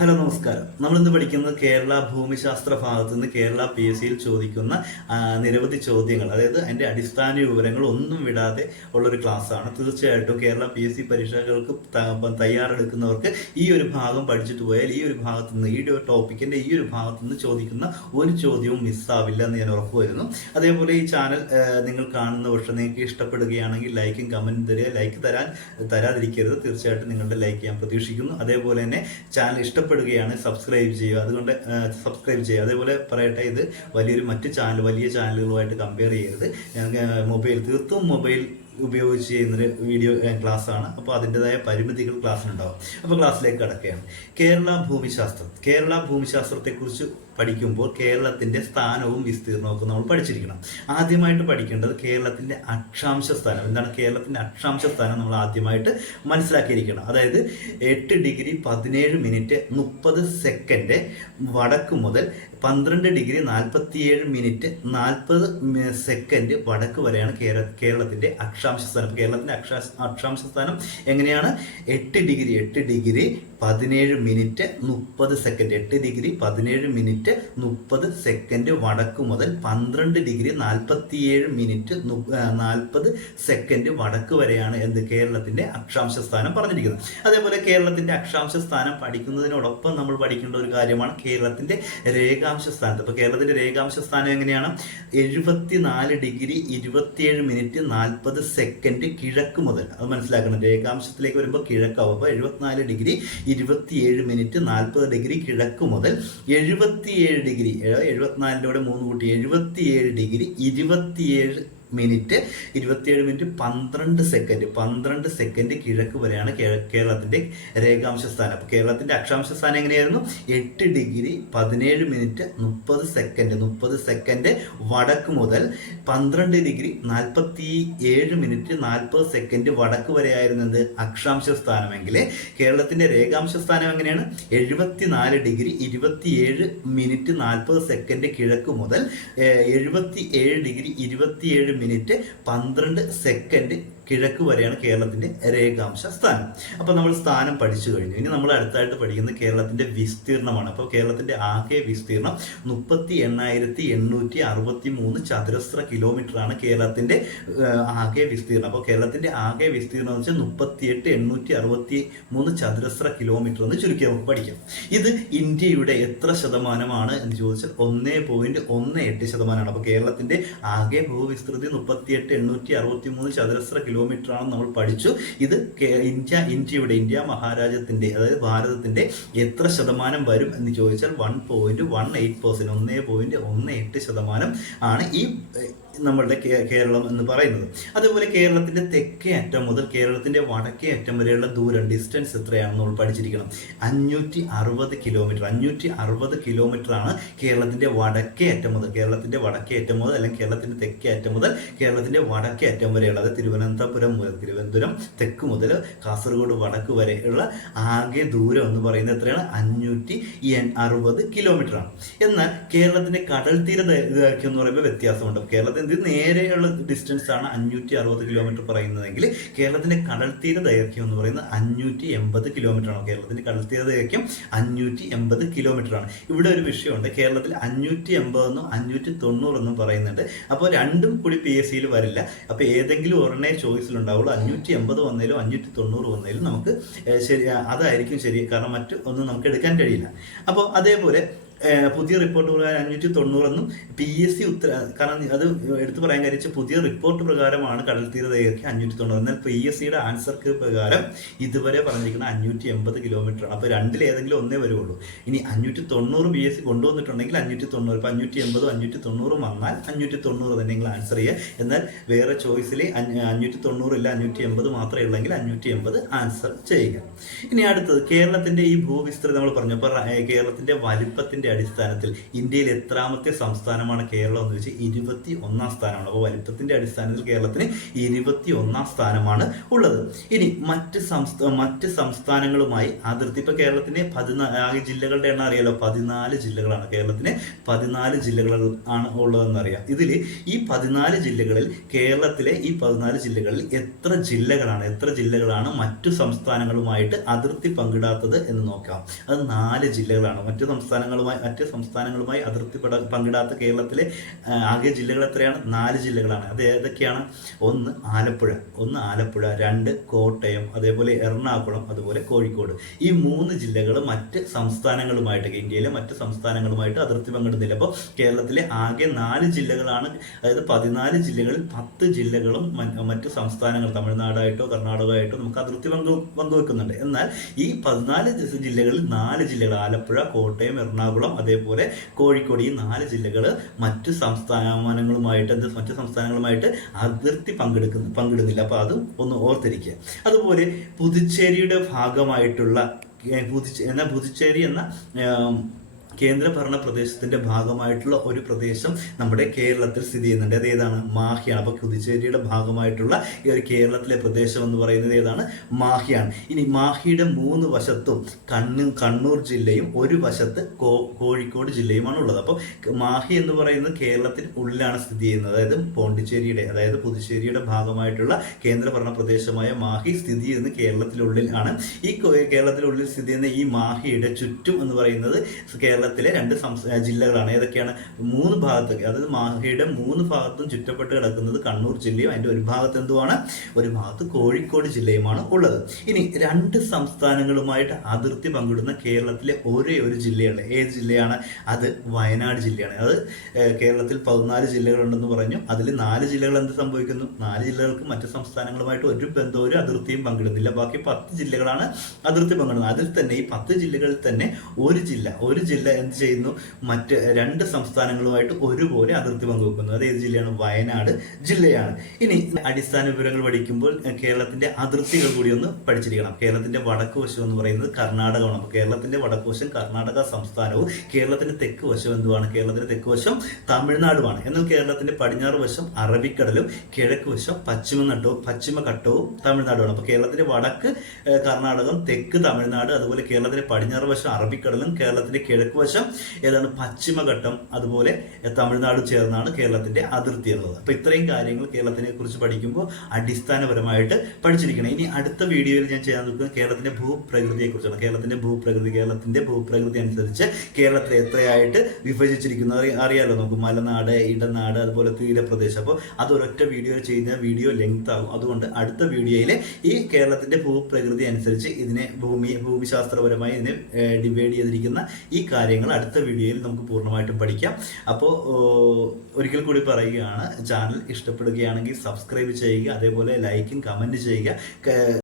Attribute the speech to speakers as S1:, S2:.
S1: Hello നമസ്കാരം. നമ്മൾ ഇന്ന് പഠിക്കുന്നത് കേരള ഭൂമിശാസ്ത്ര ഭാഗത്ത് നിന്ന് കേരള പി എസ് സിയിൽ ചോദിക്കുന്ന നിരവധി ചോദ്യങ്ങൾ. അതായത് അതിന്റെ അടിസ്ഥാന വിവരങ്ങൾ ഒന്നും വിടാതെ ഉള്ളൊരു ക്ലാസ്സാണ്. തീർച്ചയായിട്ടും കേരള പി എസ് സി പരീക്ഷകൾക്ക് തയ്യാറെടുക്കുന്നവർക്ക് ഈ ഒരു ഭാഗം പഠിച്ചിട്ട് പോയാൽ ഈ ഒരു ഭാഗത്ത് നിന്ന് ഈ ടോപ്പിക്കിന്റെ ഈ ഒരു ഭാഗത്ത് നിന്ന് ചോദിക്കുന്ന ഒരു ചോദ്യവും മിസ്സാവില്ല എന്ന് ഞാൻ ഉറപ്പുവരുന്നു. അതേപോലെ ഈ ചാനൽ നിങ്ങൾ കാണുന്ന പക്ഷേ നിങ്ങൾക്ക് ഇഷ്ടപ്പെടുകയാണെങ്കിൽ ലൈക്കും കമന്റും തരിക. ലൈക്ക് തരാൻ തരാതിരിക്കരുത്. തീർച്ചയായിട്ടും നിങ്ങളുടെ ലൈക്ക് ഞാൻ പ്രതീക്ഷിക്കുന്നു. അതേപോലെ തന്നെ ചാനൽ ഇഷ്ടപ്പെടുകയാണ് സബ്സ്ക്രൈബ് ചെയ്യുക. അതുകൊണ്ട് സബ്സ്ക്രൈബ് ചെയ്യുക. അതേപോലെ പറയട്ടെ ഇത് വലിയൊരു മറ്റ് ചാനൽ വലിയ ചാനലുകളുമായിട്ട് കമ്പയർ ചെയ്യരുത്. മൊബൈൽ തീർത്തും മൊബൈൽ ഉപയോഗിച്ച് ചെയ്യുന്നൊരു വീഡിയോ ക്ലാസ് ആണ് അപ്പോൾ അതിന്റെതായ പരിമിതികൾ ക്ലാസ്സിനുണ്ടാവും അപ്പോൾ ക്ലാസ്സിലേക്ക് കടക്കുകയാണ്. കേരള ഭൂമിശാസ്ത്രം. കേരള ഭൂമിശാസ്ത്രത്തെക്കുറിച്ച് പഠിക്കുമ്പോൾ കേരളത്തിന്റെ സ്ഥാനവും വിസ്തീർണവും ഒക്കെ നമ്മൾ പഠിച്ചിരിക്കണം. ആദ്യമായിട്ട് പഠിക്കേണ്ടത് കേരളത്തിന്റെ അക്ഷാംശ സ്ഥാനം. എന്താണ് കേരളത്തിന്റെ അക്ഷാംശ സ്ഥാനം നമ്മൾ ആദ്യമായിട്ട് മനസ്സിലാക്കിയിരിക്കണം. അതായത് എട്ട് ഡിഗ്രി പതിനേഴ് മിനിറ്റ് മുപ്പത് സെക്കൻഡ് വടക്ക് മുതൽ പന്ത്രണ്ട് ഡിഗ്രി നാൽപ്പത്തിയേഴ് മിനിറ്റ് നാൽപ്പത് സെക്കൻഡ് വടക്ക് വരെയാണ് കേര കേരളത്തിന്റെ അക്ഷാംശ സ്ഥാനം. കേരളത്തിന്റെ അക്ഷാ അക്ഷാംശ സ്ഥാനം എങ്ങനെയാണ്? എട്ട് ഡിഗ്രി എട്ട് ഡിഗ്രി പതിനേഴ് മിനിറ്റ് മുപ്പത് സെക്കൻഡ് എട്ട് ഡിഗ്രി പതിനേഴ് മിനിറ്റ് മുപ്പത് സെക്കൻഡ് വടക്ക് മുതൽ പന്ത്രണ്ട് ഡിഗ്രി നാൽപ്പത്തിയേഴ് മിനിറ്റ് നാൽപ്പത് സെക്കൻഡ് വടക്ക് വരെയാണ് എന്ത് കേരളത്തിന്റെ അക്ഷാംശ സ്ഥാനം പറഞ്ഞിരിക്കുന്നത്. അതേപോലെ കേരളത്തിന്റെ അക്ഷാംശ സ്ഥാനം പഠിക്കുന്നതിനോടൊപ്പം നമ്മൾ പഠിക്കേണ്ട ഒരു കാര്യമാണ് കേരളത്തിന്റെ രേഖാംശ സ്ഥാനത്ത്. അപ്പൊ കേരളത്തിന്റെ രേഖാംശ സ്ഥാനം എങ്ങനെയാണ്? എഴുപത്തിനാല് ഡിഗ്രി ഇരുപത്തിയേഴ് മിനിറ്റ് നാൽപ്പത് സെക്കൻഡ് കിഴക്ക് മുതൽ. അത് മനസ്സിലാക്കണം. രേഖാംശത്തിലേക്ക് വരുമ്പോൾ കിഴക്കാവും. അപ്പോൾ എഴുപത്തിനാല് ഡിഗ്രി ഇരുപത്തിയേഴ് മിനിറ്റ് നാൽപ്പത് ഡിഗ്രി കിഴക്ക് മുതൽ എഴുപത്തിയേഴ് ഡിഗ്രി എഴുപത്തിനാലിന്റെ കൂടെ മൂന്ന് കൂട്ടി എഴുപത്തിയേഴ് ഡിഗ്രി ഇരുപത്തിയേഴ് മിനിറ്റ് ഇരുപത്തിയേഴ് മിനിറ്റ് പന്ത്രണ്ട് സെക്കൻഡ്. പന്ത്രണ്ട് സെക്കൻഡ് കിഴക്ക് വരെയാണ് കേരളത്തിന്റെ രേഖാംശ സ്ഥാനം. അപ്പോൾ കേരളത്തിന്റെ അക്ഷാംശ സ്ഥാനം എങ്ങനെയായിരുന്നു? എട്ട് ഡിഗ്രി പതിനേഴ് മിനിറ്റ് മുപ്പത് സെക്കൻഡ്. മുപ്പത് സെക്കൻഡ് വടക്ക് മുതൽ പന്ത്രണ്ട് ഡിഗ്രി നാൽപ്പത്തി ഏഴ് മിനിറ്റ് നാൽപ്പത് സെക്കൻഡ് വടക്ക് വരെയായിരുന്നത് അക്ഷാംശ സ്ഥാനമെങ്കിൽ കേരളത്തിന്റെ രേഖാംശ സ്ഥാനം എങ്ങനെയാണ്? എഴുപത്തിനാല് ഡിഗ്രി ഇരുപത്തിയേഴ് മിനിറ്റ് നാൽപ്പത് സെക്കൻഡ് കിഴക്ക് മുതൽ എഴുപത്തി ഏഴ് ഡിഗ്രി ഇരുപത്തിയേഴ് മിനിറ്റ് പന്ത്രണ്ട് സെക്കൻഡ് കിഴക്ക് വരെയാണ് കേരളത്തിന്റെ രേഖാംശ സ്ഥാനം. അപ്പൊ നമ്മൾ സ്ഥാനം പഠിച്ചു കഴിഞ്ഞു. ഇനി നമ്മൾ അടുത്തായിട്ട് പഠിക്കുന്നത് കേരളത്തിന്റെ വിസ്തീർണമാണ്. അപ്പോൾ കേരളത്തിന്റെ ആകെ വിസ്തീർണം മുപ്പത്തി എണ്ണായിരത്തി എണ്ണൂറ്റി അറുപത്തി മൂന്ന് ചതുരശ്ര കിലോമീറ്റർ ആണ് കേരളത്തിന്റെ ആകെ വിസ്തീർണം. അപ്പോൾ കേരളത്തിന്റെ ആകെ വിസ്തീർണം എന്ന് വെച്ചാൽ മുപ്പത്തിയെട്ട് എണ്ണൂറ്റി അറുപത്തി മൂന്ന് ചതുരശ്ര കിലോമീറ്റർ എന്ന് ചുരുക്കി നമുക്ക് പഠിക്കാം. ഇത് ഇന്ത്യയുടെ എത്ര ശതമാനമാണ് എന്ന് ചോദിച്ചാൽ ഒന്നേ പോയിന്റ് ഒന്ന് എട്ട് ശതമാനമാണ്. അപ്പോൾ കേരളത്തിന്റെ ആകെ ഭൂവിസ്തൃതി മുപ്പത്തിയെട്ട് എണ്ണൂറ്റി അറുപത്തി മൂന്ന് ചതുരശ്ര കിലോമീറ്റർ ആണെന്ന് നമ്മൾ പഠിച്ചു. ഇത് ഇന്ത്യ ഇന്ത്യയുടെ ഇന്ത്യ മഹാരാജ്യത്തിന്റെ അതായത് ഭാരതത്തിന്റെ എത്ര ശതമാനം വരും എന്ന് ചോദിച്ചാൽ one point one eight percent ഒന്നേ പോയിന്റ് ഒന്ന് എട്ട് ശതമാനം ആണ് ഈ നമ്മളുടെ കേരളം എന്ന് പറയുന്നത്. അതുപോലെ കേരളത്തിന്റെ തെക്കേ അറ്റം മുതൽ കേരളത്തിന്റെ വടക്കേ അറ്റം വരെയുള്ള ദൂരം ഡിസ്റ്റൻസ് എത്രയാണെന്ന് നമ്മൾ പഠിച്ചിരിക്കണം. അഞ്ഞൂറ്റി അറുപത് കിലോമീറ്റർ അഞ്ഞൂറ്റി അറുപത് കിലോമീറ്റർ ആണ് കേരളത്തിന്റെ വടക്കേ അറ്റം മുതൽ കേരളത്തിന്റെ വടക്കേ അറ്റം മുതൽ അല്ലെങ്കിൽ കേരളത്തിന്റെ തെക്കേ അറ്റം മുതൽ കേരളത്തിന്റെ വടക്കേ അറ്റം വരെയുള്ള അത് തിരുവനന്തപുരം മുതൽ തിരുവനന്തപുരം തെക്ക് മുതൽ കാസർഗോഡ് വടക്ക് വരെയുള്ള ആകെ ദൂരം എന്ന് പറയുന്നത് എത്രയാണ്? അഞ്ഞൂറ്റി അറുപത് ആണ്. എന്നാൽ കേരളത്തിന്റെ കടൽ തീര ദൈർഘ്യം എന്ന് പറയുമ്പോൾ വ്യത്യാസമുണ്ട്. കേരളത്തിൽ ഇത് നേരെയുള്ള ഡിസ്റ്റൻസ് ആണ് അഞ്ഞൂറ്റി അറുപത് കിലോമീറ്റർ പറയുന്നതെങ്കിൽ കേരളത്തിന്റെ കടൽ തീര ദൈർഘ്യം എന്ന് പറയുന്നത് അഞ്ഞൂറ്റി എൺപത് കിലോമീറ്റർ ആണ്. കേരളത്തിന്റെ കടൽ തീര ദൈർഘ്യം അഞ്ഞൂറ്റി എൺപത് കിലോമീറ്റർ ആണ്. ഇവിടെ ഒരു വിഷയമുണ്ട്. കേരളത്തിൽ അഞ്ഞൂറ്റി എൺപതെന്നും അഞ്ഞൂറ്റി തൊണ്ണൂറെന്നും പറയുന്നുണ്ട്. അപ്പോൾ രണ്ടും കൂടി പി എസ് സിയിൽ വരില്ല. അപ്പോൾ ഏതെങ്കിലും ഒരെണ്ണേ ചോയ്സിൽ ഉണ്ടാവുള്ളൂ. അഞ്ഞൂറ്റി എൺപത് വന്നാലും അഞ്ഞൂറ്റി തൊണ്ണൂറ് വന്നാലും നമുക്ക് ശരി അതായിരിക്കും ശരി. കാരണം മറ്റു ഒന്നും നമുക്ക് എടുക്കാൻ കഴിയില്ല. അപ്പോൾ അതേപോലെ പുതിയ റിപ്പോർട്ട് പ്രകാരം അഞ്ഞൂറ്റി തൊണ്ണൂറെന്നും പി എസ് സി ഉത്തര കാരണം അത് എടുത്തു പറയാൻ കഴിച്ച പുതിയ റിപ്പോർട്ട് പ്രകാരമാണ് കടൽ തീര ദൈർഘ്യം അഞ്ഞൂറ്റി തൊണ്ണൂറ് എന്നാൽ പി എസ് സിയുടെ ആൻസർക്ക് പ്രകാരം ഇതുവരെ പറഞ്ഞിരിക്കുന്ന അഞ്ഞൂറ്റി എൺപത് കിലോമീറ്റർ ആണ്. അപ്പോൾ രണ്ടിൽ ഏതെങ്കിലും ഒന്നേ വരുള്ളൂ ഇനി അഞ്ഞൂറ്റി തൊണ്ണൂറ് പി എസ് സി കൊണ്ടുവന്നിട്ടുണ്ടെങ്കിൽ അഞ്ഞൂറ്റി തൊണ്ണൂറ് ഇപ്പം അഞ്ഞൂറ്റി എൺപതും അഞ്ഞൂറ്റി തൊണ്ണൂറും വന്നാൽ അഞ്ഞൂറ്റി തൊണ്ണൂറ് തന്നെ നിങ്ങൾ ആൻസർ ചെയ്യുക. എന്നാൽ വേറെ ചോയ്സിൽ അഞ്ഞൂറ്റി തൊണ്ണൂറില്ല അഞ്ഞൂറ്റി എൺപത് മാത്രമേ ഉള്ളെങ്കിൽ അഞ്ഞൂറ്റി എൺപത് ആൻസർ ചെയ്യുക. ഇനി അടുത്തത് കേരളത്തിന്റെ ഈ ഭൂവിസ്തൃതി നമ്മൾ പറഞ്ഞു. അപ്പോൾ കേരളത്തിന്റെ വലിപ്പത്തിന്റെ വലിപ്പത്തിന്റെ അടിസ്ഥാനത്തിൽ ഇന്ത്യയിൽ എത്രാമത്തെ സംസ്ഥാനമാണ് കേരളം എന്ന് വെച്ചാൽ ഇരുപത്തി ഒന്നാം സ്ഥാനമാണ്. അപ്പോൾ വലിപ്പത്തിന്റെ അടിസ്ഥാനത്തിൽ കേരളത്തിന് ഇരുപത്തി ഒന്നാം സ്ഥാനമാണ് ഉള്ളത്. ഇനി മറ്റ് സംസ്ഥാന മറ്റ് സംസ്ഥാനങ്ങളുമായി അതിർത്തി ഇപ്പൊ കേരളത്തിന്റെ പതിനാല് ജില്ലകളുടെ എണ്ണം അറിയാലോ? പതിനാല് ജില്ലകളാണ് കേരളത്തിന് പതിനാല് ജില്ലകൾ ആണ് ഉള്ളതെന്ന് അറിയാം. ഇതിൽ ഈ പതിനാല് ജില്ലകളിൽ കേരളത്തിലെ ഈ പതിനാല് ജില്ലകളിൽ എത്ര ജില്ലകളാണ് എത്ര ജില്ലകളാണ് മറ്റു സംസ്ഥാനങ്ങളുമായിട്ട് അതിർത്തി പങ്കിടാത്തത് എന്ന് നോക്കാം. അത് നാല് ജില്ലകളാണ്. മറ്റു സംസ്ഥാനങ്ങളുമായി മറ്റ് സംസ്ഥാനങ്ങളുമായി അതിർത്തി പങ്കിടാത്ത കേരളത്തിലെ ആകെ ജില്ലകൾ എത്രയാണ്? നാല് ജില്ലകളാണ്. അത് ഏതൊക്കെയാണ്? ഒന്ന് ആലപ്പുഴ ഒന്ന് ആലപ്പുഴ രണ്ട് കോട്ടയം അതേപോലെ എറണാകുളം അതുപോലെ കോഴിക്കോട്. ഈ മൂന്ന് ജില്ലകൾ മറ്റ് സംസ്ഥാനങ്ങളുമായിട്ട് ഇന്ത്യയിലെ മറ്റ് സംസ്ഥാനങ്ങളുമായിട്ട് അതിർത്തി പങ്കിടുന്നില്ല. അപ്പോൾ കേരളത്തിലെ ആകെ നാല് ജില്ലകളാണ് അതായത് പതിനാല് ജില്ലകളിൽ പത്ത് ജില്ലകളും മറ്റ് സംസ്ഥാനങ്ങൾ തമിഴ്നാടായിട്ടോ കർണാടകമായിട്ടോ നമുക്ക് അതിർത്തി പങ്കു പങ്കുവെക്കുന്നുണ്ട്. എന്നാൽ ഈ പതിനാല് ജില്ലകളിൽ നാല് ജില്ലകൾ ആലപ്പുഴ കോട്ടയം എറണാകുളം അതേപോലെ കോഴിക്കോട് ഈ നാല് ജില്ലകൾ മറ്റു സംസ്ഥാനങ്ങളുമായിട്ട് എന്ത് മറ്റു സംസ്ഥാനങ്ങളുമായിട്ട് അതിർത്തി പങ്കെടുക്കുന്നു പങ്കിടുന്നില്ല. അപ്പോൾ അതും ഒന്ന് ഓർത്തിരിക്കുക. അതുപോലെ പുതുച്ചേരിയുടെ ഭാഗമായിട്ടുള്ള പുതുച്ചേരി പുതുച്ചേ എന്ന പുതുച്ചേരി എന്ന കേന്ദ്രഭരണ പ്രദേശത്തിന്റെ ഭാഗമായിട്ടുള്ള ഒരു പ്രദേശം നമ്മുടെ കേരളത്തിൽ സ്ഥിതി ചെയ്യുന്നുണ്ട്. അത് ഏതാണ്? മാഹിയാണ്. അപ്പോൾ പുതുച്ചേരിയുടെ ഭാഗമായിട്ടുള്ള ഈ ഒരു കേരളത്തിലെ പ്രദേശം എന്ന് പറയുന്നത് ഏതാണ്? മാഹിയാണ്. ഇനി മാഹിയുടെ മൂന്ന് വശത്തും കണ്ണു കണ്ണൂർ ജില്ലയും ഒരു വശത്ത് കോഴിക്കോട് ജില്ലയുമാണ് ഉള്ളത്. അപ്പോൾ മാഹി എന്ന് പറയുന്നത് കേരളത്തിന് ഉള്ളിലാണ് സ്ഥിതി ചെയ്യുന്നത്. അതായത് പോണ്ടിച്ചേരിയുടെ അതായത് പുതുച്ചേരിയുടെ ഭാഗമായിട്ടുള്ള കേന്ദ്രഭരണ പ്രദേശമായ മാഹി സ്ഥിതി ചെയ്യുന്നത് കേരളത്തിനുള്ളിലാണ് ഈ കേരളത്തിനുള്ളിൽ സ്ഥിതി ചെയ്യുന്ന ഈ മാഹിയുടെ ചുറ്റും എന്ന് പറയുന്നത് കേരളത്തിലെ രണ്ട് സംസ്ഥാന ജില്ലകളാണ്. ഏതൊക്കെയാണ്? മൂന്ന് ഭാഗത്തൊക്കെ അതായത് മാഹിയുടെ മൂന്ന് ഭാഗത്തും ചുറ്റപ്പെട്ട് കിടക്കുന്നത് കണ്ണൂർ ജില്ലയും അതിന്റെ ഒരു ഭാഗത്ത് എന്തുമാണ് ഒരു ഭാഗത്ത് കോഴിക്കോട് ജില്ലയുമാണ് ഉള്ളത്. ഇനി രണ്ട് സംസ്ഥാനങ്ങളുമായിട്ട് അതിർത്തി പങ്കിടുന്ന കേരളത്തിലെ ഒരേ ഒരു ജില്ലയാണ്. ഏത് ജില്ലയാണ്? അത് വയനാട് ജില്ലയാണ്. അത് കേരളത്തിൽ പതിനാല് ജില്ലകളുണ്ടെന്ന് പറഞ്ഞു. അതിൽ നാല് ജില്ലകൾ എന്ത് സംഭവിക്കുന്നു? നാല് ജില്ലകൾക്ക് മറ്റ് സംസ്ഥാനങ്ങളുമായിട്ട് ഒരു ബന്ധവും ഒരു അതിർത്തിയും പങ്കിടുന്നില്ല. ബാക്കി പത്ത് ജില്ലകളാണ് അതിർത്തി പങ്കിടുന്നത്. അതിൽ തന്നെ ഈ പത്ത് ജില്ലകളിൽ തന്നെ ഒരു ജില്ല ഒരു ജില്ല എന്ത് ചെയ്യുന്നു. മറ്റ് രണ്ട് സംസ്ഥാനങ്ങളുമായിട്ട് ഒരുപോലെ അതിർത്തി പങ്കുവെക്കുന്നു. അത് ഏത് ജില്ലയാണ്? വയനാട് ജില്ലയാണ്. ഇനി അടിസ്ഥാന വിവരങ്ങൾ പഠിക്കുമ്പോൾ കേരളത്തിന്റെ അതിർത്തികൾ കൂടി ഒന്ന് പഠിച്ചിരിക്കണം. കേരളത്തിന്റെ വടക്ക് വശം എന്ന് പറയുന്നത് കർണാടകമാണ്. അപ്പോൾ കേരളത്തിന്റെ വടക്ക് വശം കർണാടക സംസ്ഥാനവും കേരളത്തിന്റെ തെക്ക് വശം എന്തുവാണ്? കേരളത്തിന്റെ തെക്ക് വശം തമിഴ്നാടുമാണ്. എന്നാൽ കേരളത്തിന്റെ പടിഞ്ഞാറ് വശം അറബിക്കടലും കിഴക്ക് വശം പശ്ചിമ നട്ടവും പശ്ചിമ ഘട്ടവും തമിഴ്നാടുമാണ്. അപ്പോൾ കേരളത്തിന്റെ വടക്ക് കർണാടകം തെക്ക് തമിഴ്നാട് അതുപോലെ കേരളത്തിന്റെ പടിഞ്ഞാറ് വശം അറബിക്കടലും കേരളത്തിന്റെ കിഴക്ക് വശം ഏതാണ് പശ്ചിമഘട്ടം അതുപോലെ തമിഴ്നാട് ചേർന്നാണ് കേരളത്തിന്റെ അതിർത്തി എന്നത് അപ്പൊ ഇത്രയും കാര്യങ്ങൾ കേരളത്തിനെ കുറിച്ച് പഠിക്കുമ്പോൾ അടിസ്ഥാനപരമായിട്ട് പഠിച്ചിരിക്കണം. ഇനി അടുത്ത വീഡിയോയിൽ ഞാൻ ചെയ്യാൻ നോക്കുന്നത് കേരളത്തിന്റെ ഭൂപ്രകൃതിയെ കുറിച്ചാണ്. കേരളത്തിന്റെ ഭൂപ്രകൃതി കേരളത്തിന്റെ ഭൂപ്രകൃതി അനുസരിച്ച് കേരളത്തെ എത്രയായിട്ട് വിഭജിച്ചിരിക്കുന്നു അറി- അറിയാലോ നമുക്ക്? മലനാട് ഇടനാട് അതുപോലെ തീരപ്രദേശം. അപ്പോൾ അത് ഒരൊറ്റ വീഡിയോ ചെയ്യുന്ന വീഡിയോ ലെങ്ത് ആകും അതുകൊണ്ട് അടുത്ത വീഡിയോയിൽ ഈ കേരളത്തിന്റെ ഭൂപ്രകൃതി അനുസരിച്ച് ഇതിനെ ഭൂമി ഭൂമിശാസ്ത്രപരമായി ഇതിനെ ഡിവൈഡ് ചെയ്തിരിക്കുന്ന ഈ കാര്യങ്ങൾ അടുത്ത വീഡിയോയിൽ നമുക്ക് പൂർണമായിട്ടും പഠിക്കാം. അപ്പോൾ ഒരിക്കൽ കൂടി പറയുകയാണ് ചാനൽ ഇഷ്ടപ്പെടുകയാണെങ്കിൽ സബ്സ്ക്രൈബ് ചെയ്യുക അതേപോലെ ലൈക്കും കമന്റ് ചെയ്യുക.